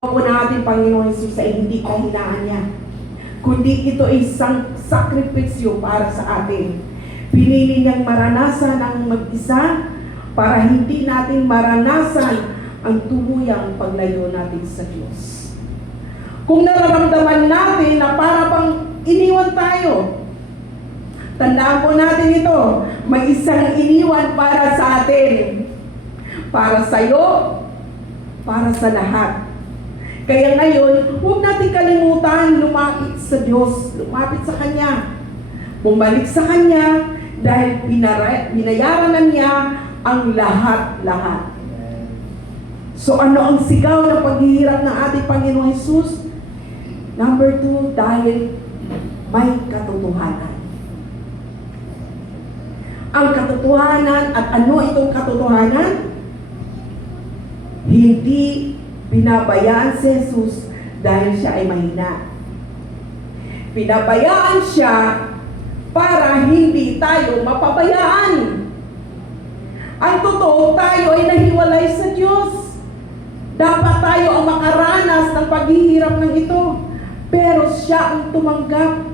po natin, Panginoon Jesus, ay hindi kahinaan niya, kundi ito ay isang sakripisyo para sa atin. Pinili niyang maranasan ang mag-isa para hindi natin maranasan ang tuluyang paglayo natin sa Diyos. Kung nararamdaman natin na para bang iniwan tayo, tandaan po natin ito, may isang iniwan para sa atin, para sa iyo, para sa lahat. Kaya ngayon, huwag natin kalimutan lumapit sa Diyos, lumapit sa Kanya, bumalik sa Kanya, dahil binayaran na niya ang lahat-lahat. So ano ang sigaw ng paghihirap ng ating Panginoong Jesus? Number 2, dahil may katotohanan. Ang katotohanan, at ano itong katotohanan? Hindi binabayaan si Jesus dahil siya ay mahina. Binabayaan siya para hindi tayo mapabayaan. Ang totoo, tayo ay nahiwalay sa Diyos. Dapat tayo ang makaranas ng paghihirap ng ito. Pero siya ang tumanggap.